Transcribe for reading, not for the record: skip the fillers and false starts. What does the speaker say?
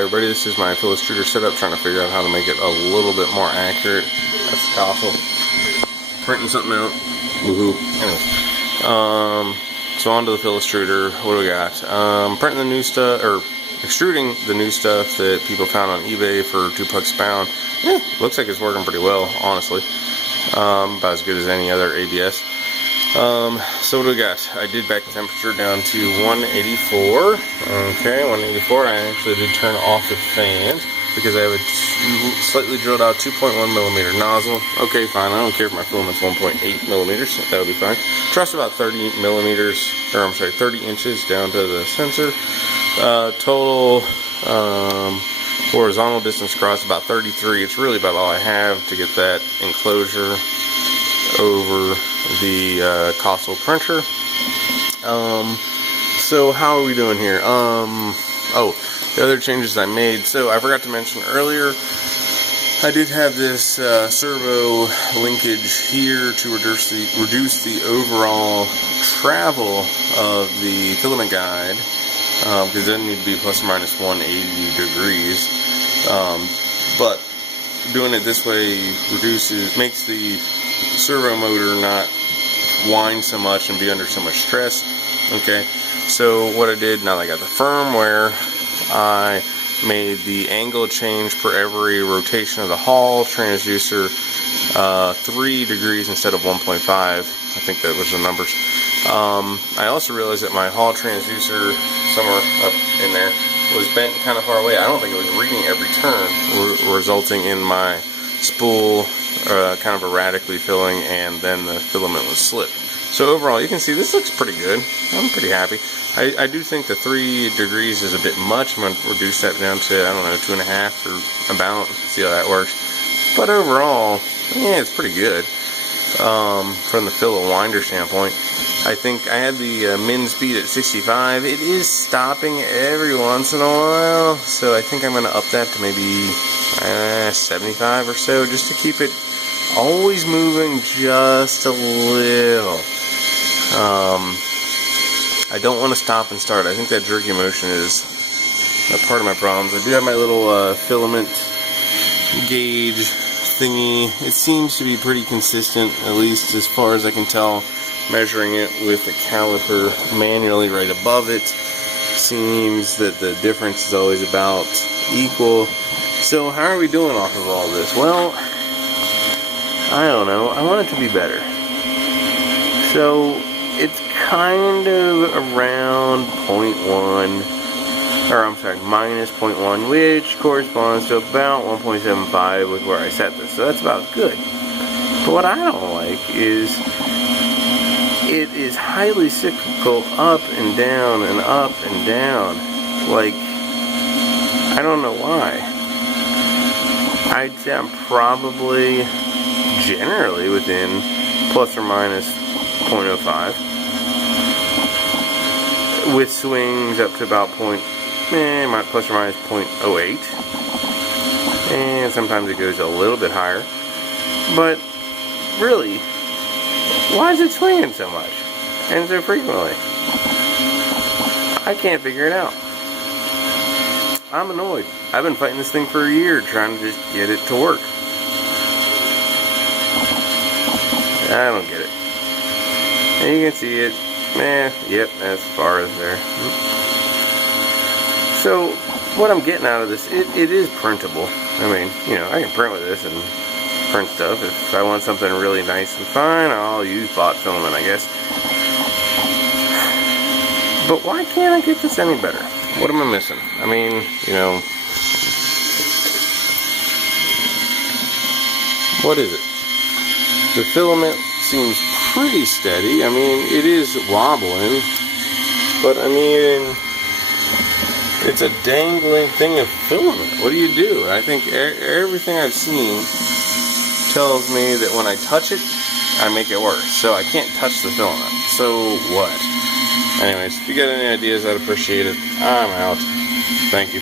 Everybody, this is my Filastruder setup, trying to figure out how to make it a little bit more accurate. That's the console. Printing something out. Woohoo. Anyway. So on to the Filastruder. What do we got? Printing the new stuff, or extruding the new stuff that people found on eBay for $2 a pound. Yeah, looks like it's working pretty well, honestly. About as good as any other ABS. So what do we got? I did back the temperature down to 184. Okay, 184. I actually did turn off the fans because I have a slightly drilled out 2.1mm nozzle. Okay, fine. I don't care if my filament's 1.8mm. That'll be fine. Truss about 30mm, or I'm sorry, 30 inches down to the sensor. Total horizontal distance across about 33. It's really about all I have to get that enclosure over the console printer. So how are we doing here? Oh, the other changes I made. So I forgot to mention earlier, I did have this servo linkage here to reduce the overall travel of the filament guide, because it doesn't need to be plus or minus 180 degrees. But doing it this way makes the servo motor not whine so much and be under so much stress. Okay, so what I did, now that I got the firmware, I made the angle change for every rotation of the Hall transducer 3 degrees instead of 1.5. I think that was the numbers. I also realized that my Hall transducer, somewhere up in there, was bent kind of far away. I don't think it was reading every turn, resulting in my spool kind of erratically filling, and then the filament was slipped. So overall, you can see this looks pretty good. I'm pretty happy. I do think the 3 degrees is a bit much. I'm going to reduce that down to, I don't know, 2.5 or about, see how that works. But overall, yeah, it's pretty good. From the fill and winder standpoint, I think I had the min speed at 65. It is stopping every once in a while, so I think I'm going to up that to maybe 75 or so, just to keep it always moving just a little. I don't want to stop and start. I think that jerky motion is a part of my problems. I do have my little filament gauge thingy. It seems to be pretty consistent, at least as far as I can tell, measuring it with the caliper manually right above it. Seems that the difference is always about equal. So how are we doing off of all this? Well, I don't know. I want it to be better. So it's kind of around 0.1, or I'm sorry, minus 0.1, which corresponds to about 1.75 with where I set this. So that's about good. But what I don't like is it is highly cyclical, up and down and up and down. Like, I don't know why. I'd say I'm probably generally within plus or minus 0.05, with swings up to about plus or minus 0.08, and sometimes it goes a little bit higher. But really, why is it swinging so much and so frequently? I can't figure it out. I'm annoyed. I've been fighting this thing for a year trying to just get it to work. I don't get it. And you can see it. Yep, that's as far as there. So, what I'm getting out of this, it is printable. I mean, you know, I can print with this and print stuff. If I want something really nice and fine, I'll use bot filament, I guess. But why can't I get this any better? What am I missing? I mean, you know, what is it? The filament seems pretty steady. I mean, it is wobbling, but I mean, it's a dangling thing of filament. What do you do? I think everything I've seen tells me that when I touch it, I make it worse. So I can't touch the filament. So what? Anyways, if you got any ideas, I'd appreciate it. I'm out. Thank you.